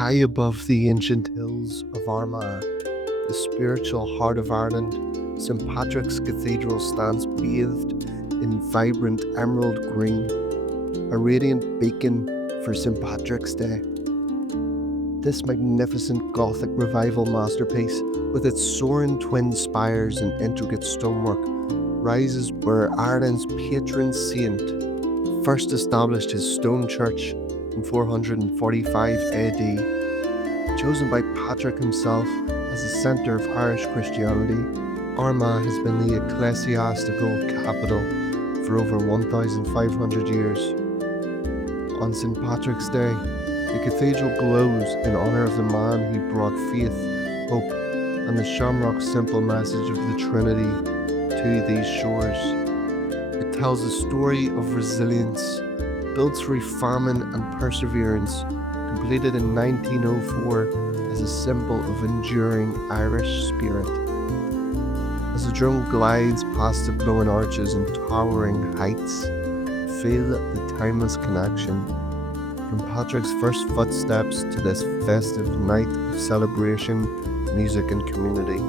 High above the ancient hills of Armagh, the spiritual heart of Ireland, St. Patrick's Cathedral stands bathed in vibrant emerald green, a radiant beacon for St. Patrick's Day. This magnificent Gothic revival masterpiece, with its soaring twin spires and intricate stonework, rises where Ireland's patron saint first established his stone church in 445 AD. Chosen by Patrick himself as the centre of Irish Christianity, Armagh has been the ecclesiastical capital for over 1,500 years. On St. Patrick's Day, the cathedral glows in honour of the man who brought faith, hope, and the shamrock simple message of the Trinity to these shores. It tells a story of resilience, built through famine and perseverance, completed in 1904 as a symbol of enduring Irish spirit. As the drum glides past the glowing arches and towering heights, feel the timeless connection from Patrick's first footsteps to this festive night of celebration, music and community.